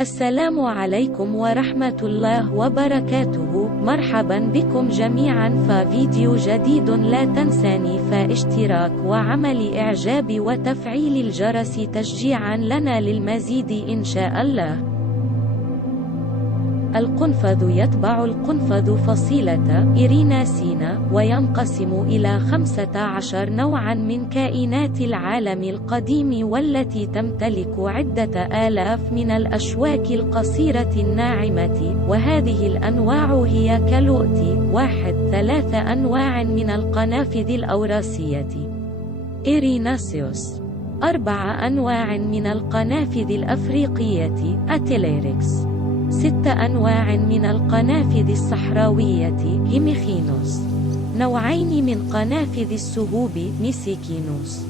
السلام عليكم ورحمة الله وبركاته. مرحبا بكم جميعا في فيديو جديد. لا تنساني في اشتراك وعمل إعجاب وتفعيل الجرس تشجيعا لنا للمزيد إن شاء الله. القنفذ يتبع القنفذ فصيلة إريناسينا، وينقسم إلى 15 نوعا من كائنات العالم القديم، والتي تمتلك عدة آلاف من الأشواك القصيرة الناعمة. وهذه الأنواع هي كالؤتي: 3 أنواع من القنافذ الأوراسية إريناسيوس. 4 أنواع من القنافذ الأفريقية أتيليريكس. 6 أنواع من القنافذ الصحراوية هيميخينوس. نوعين من قنافذ السهوب ميسيكينوس.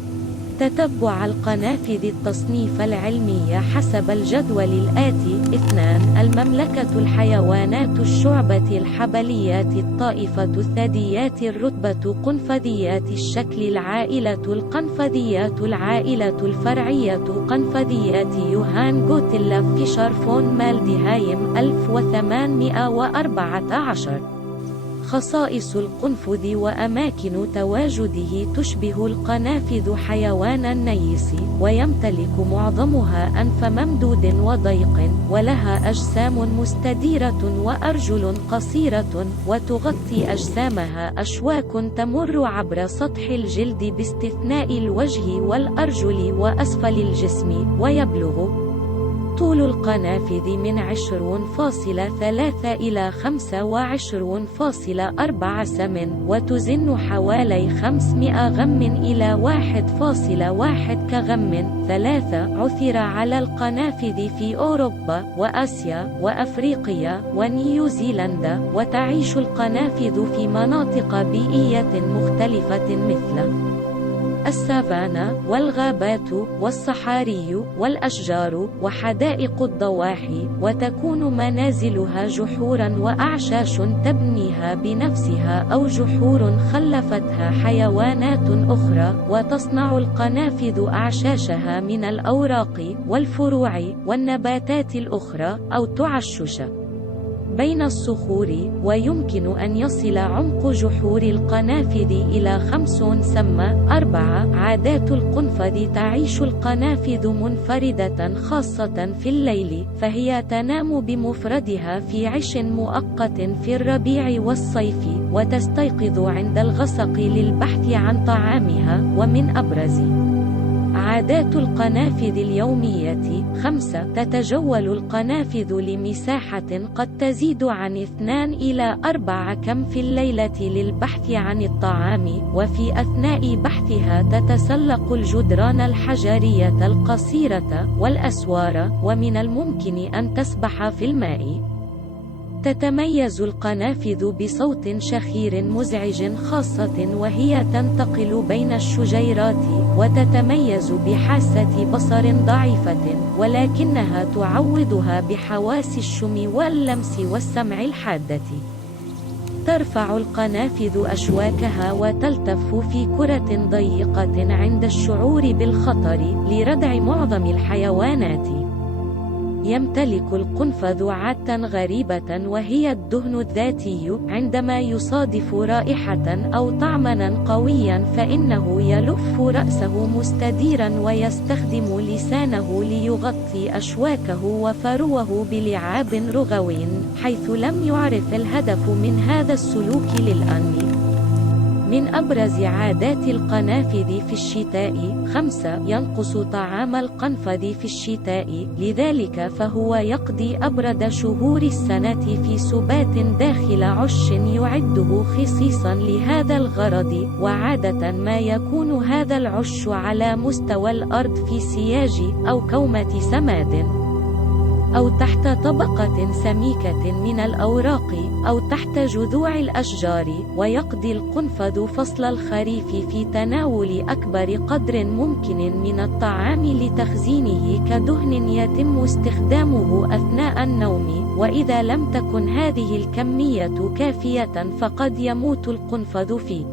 تتبع القنافذ التصنيف العلمي حسب الجدول الآتي: 2. المملكة الحيوانات الشعبة الحبليات الطائفة الثدييات الرتبة قنفذيات الشكل العائلة القنفذيات العائلة الفرعية قنفذيات يوهان جوتيلا فيشر فون مالديهايم 1814. خصائص القنفذ وأماكن تواجده: تشبه القنافذ حيوانا نيس، ويمتلك معظمها أنف ممدود وضيق، ولها أجسام مستديرة وأرجل قصيرة، وتغطي أجسامها أشواك تمر عبر سطح الجلد باستثناء الوجه والأرجل وأسفل الجسم. ويبلغ طول القنافذ من 20.3 إلى 25.4 سم، وتزن حوالي 500 غم إلى 1.1 كغم. 3. عثر على القنافذ في أوروبا وآسيا وأفريقيا ونيوزيلندا، وتعيش القنافذ في مناطق بيئية مختلفة مثل السافانا والغابات والصحاري والأشجار وحدائق الضواحي، وتكون منازلها جحورا وأعشاش تبنيها بنفسها أو جحور خلفتها حيوانات أخرى، وتصنع القنافذ أعشاشها من الأوراق والفروع والنباتات الأخرى أو تعشش بين الصخور. ويمكن أن يصل عمق جحور القنافذ إلى 50 سم. 4. عادات القنفذ: تعيش القنافذ منفردة خاصة في الليل، فهي تنام بمفردها في عش مؤقت في الربيع والصيف، وتستيقظ عند الغسق للبحث عن طعامها. ومن أبرز عادات القنافذ اليومية: 5. تتجول القنافذ لمساحة قد تزيد عن 2 إلى 4 كم في الليلة للبحث عن الطعام، وفي أثناء بحثها تتسلق الجدران الحجرية القصيرة والأسوار، ومن الممكن أن تسبح في الماء. تتميز القنافذ بصوت شخير مزعج خاصة وهي تنتقل بين الشجيرات، وتتميز بحاسة بصر ضعيفة، ولكنها تعوضها بحواس الشم واللمس والسمع الحادة. ترفع القنافذ أشواكها وتلتف في كرة ضيقة عند الشعور بالخطر لردع معظم الحيوانات. يمتلك القنفذ عادة غريبة، وهي الدهن الذاتي. عندما يصادف رائحة أو طعما قويا فإنه يلف رأسه مستديرا ويستخدم لسانه ليغطي أشواكه وفروه بلعاب رغوي، حيث لم يعرف الهدف من هذا السلوك للآن. من أبرز عادات القنافذ في الشتاء: 5. ينقص طعام القنفذ في الشتاء، لذلك فهو يقضي أبرد شهور السنة في سبات داخل عش يعده خصيصا لهذا الغرض، وعادة ما يكون هذا العش على مستوى الأرض في سياج أو كومة سماد، أو تحت طبقة سميكة من الأوراق، أو تحت جذوع الأشجار. ويقضي القنفذ فصل الخريف في تناول أكبر قدر ممكن من الطعام لتخزينه كدهن يتم استخدامه أثناء النوم، وإذا لم تكن هذه الكمية كافية فقد يموت القنفذ في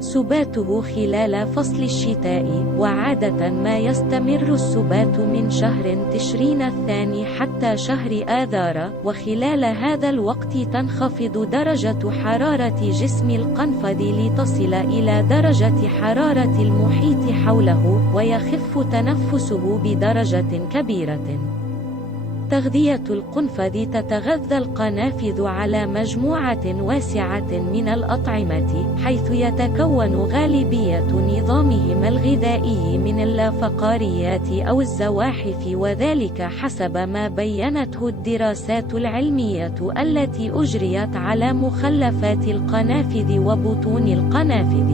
سباته خلال فصل الشتاء، وعادة ما يستمر السبات من شهر تشرين الثاني حتى شهر آذار، وخلال هذا الوقت تنخفض درجة حرارة جسم القنفذ لتصل إلى درجة حرارة المحيط حوله، ويخف تنفسه بدرجة كبيرة. تغذية القنفذ: تتغذى القنافذ على مجموعة واسعة من الأطعمة، حيث يتكون غالبية نظامهم الغذائي من اللافقاريات أو الزواحف، وذلك حسب ما بيّنته الدراسات العلمية التي أجريت على مخلفات القنافذ وبطون القنافذ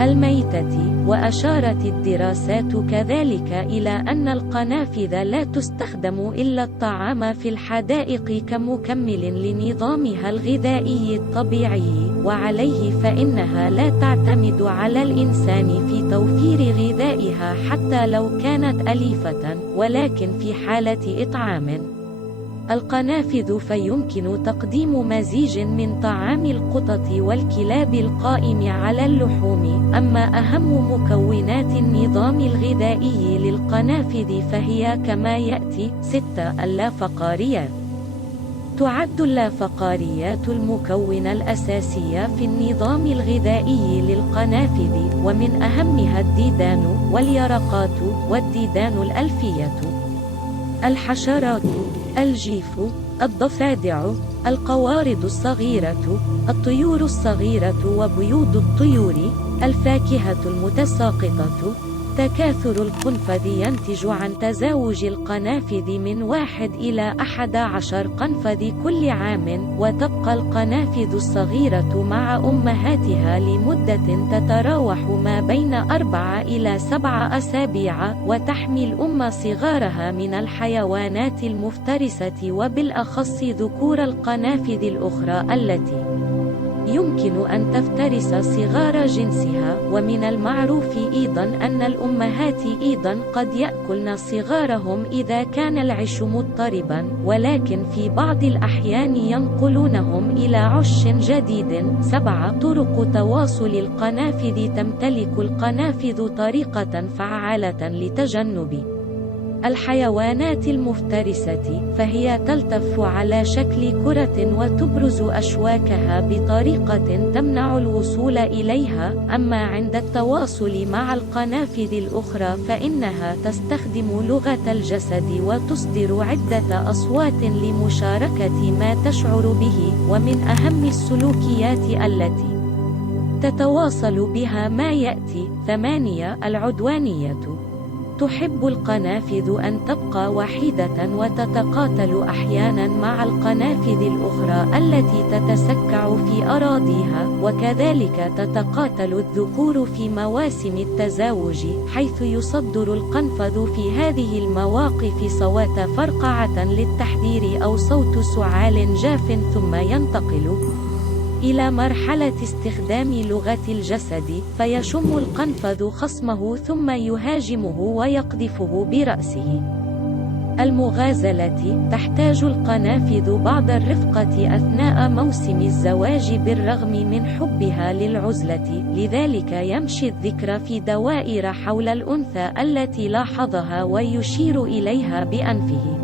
الميتة. وأشارت الدراسات كذلك إلى أن القنافذ لا تستخدم إلا الطعام في الحدائق كمكمل لنظامها الغذائي الطبيعي، وعليه فإنها لا تعتمد على الإنسان في توفير غذائها حتى لو كانت أليفة، ولكن في حالة إطعام القنافذ فيمكن تقديم مزيج من طعام القطط والكلاب القائم على اللحوم. أما أهم مكونات النظام الغذائي للقنافذ فهي كما يأتي: 6. اللافقاريات. تعد اللافقاريات المكون الأساسي في النظام الغذائي للقنافذ، ومن أهمها الديدان واليرقات والديدان الألفية، الحشرات، الجيف، الضفادع، القوارض الصغيرة، الطيور الصغيرة وبيوض الطيور، الفاكهة المتساقطة. تكاثر القنفذ ينتج عن تزاوج القنافذ من 1 إلى 11 قنفذ كل عام، وتبقى القنافذ الصغيرة مع أمهاتها لمدة تتراوح ما بين 4 إلى 7 أسابيع، وتحمي الأم صغارها من الحيوانات المفترسة، وبالأخص ذكور القنافذ الأخرى التي يمكن أن تفترس صغار جنسها. ومن المعروف أيضا أن الأمهات أيضا قد يأكلن صغارهم إذا كان العش مضطربا، ولكن في بعض الأحيان ينقلونهم إلى عش جديد. 7. طرق تواصل القنافذ. تمتلك القنافذ طريقة فعالة لتجنب الحيوانات المفترسة، فهي تلتف على شكل كرة وتبرز أشواكها بطريقة تمنع الوصول إليها. أما عند التواصل مع القنافذ الأخرى فإنها تستخدم لغة الجسد وتصدر عدة أصوات لمشاركة ما تشعر به. ومن أهم السلوكيات التي تتواصل بها ما يأتي: 8. العدوانية. تحب القنافذ أن تبقى وحيدة وتتقاتل أحيانا مع القنافذ الأخرى التي تتسكع في أراضيها، وكذلك تتقاتل الذكور في مواسم التزاوج، حيث يصدر القنفذ في هذه المواقف صوت فرقعة للتحذير أو صوت سعال جاف، ثم ينتقل إلى مرحلة استخدام لغة الجسد، فيشم القنفذ خصمه ثم يهاجمه ويقذفه برأسه. المغازلة. تحتاج القنافذ بعض الرفقة أثناء موسم الزواج بالرغم من حبها للعزلة، لذلك يمشي الذكر في دوائر حول الأنثى التي لاحظها ويشير إليها بأنفه.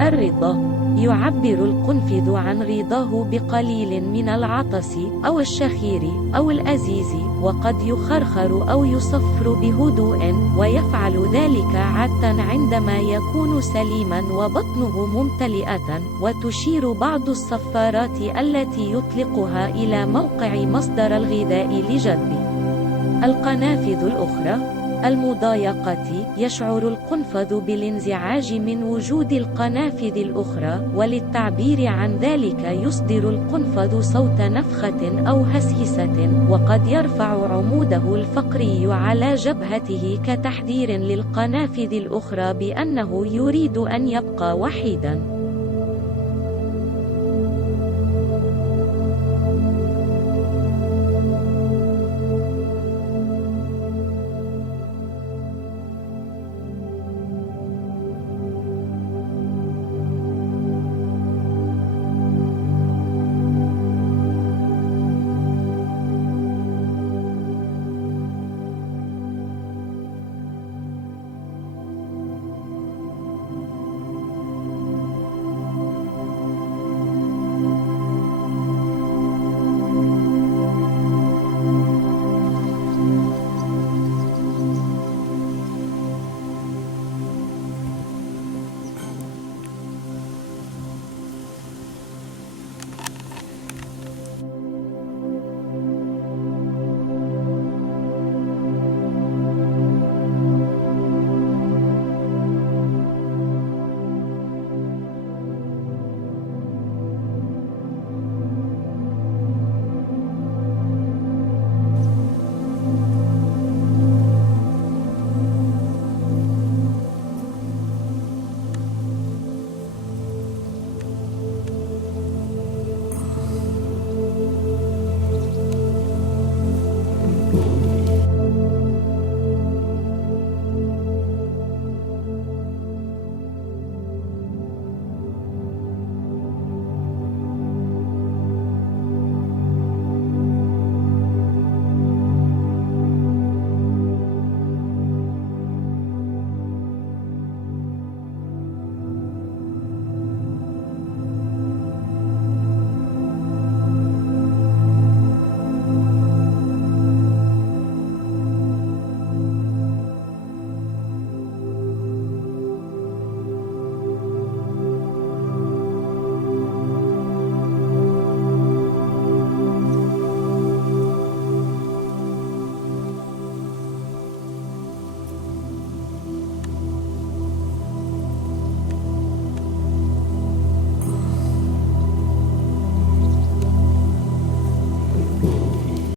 الرضا. يعبر القنفذ عن رضاه بقليل من العطس أو الشخير أو الأزيز، وقد يخرخر أو يصفر بهدوء، ويفعل ذلك عادة عندما يكون سليما وبطنه ممتلئة، وتشير بعض الصفارات التي يطلقها إلى موقع مصدر الغذاء لجذب القنافذ الأخرى. المضايقة. يشعر القنفذ بالانزعاج من وجود القنافذ الأخرى، وللتعبير عن ذلك يصدر القنفذ صوت نفخة أو هسهسة، وقد يرفع عموده الفقري على جبهته كتحذير للقنافذ الأخرى بأنه يريد أن يبقى وحيدا.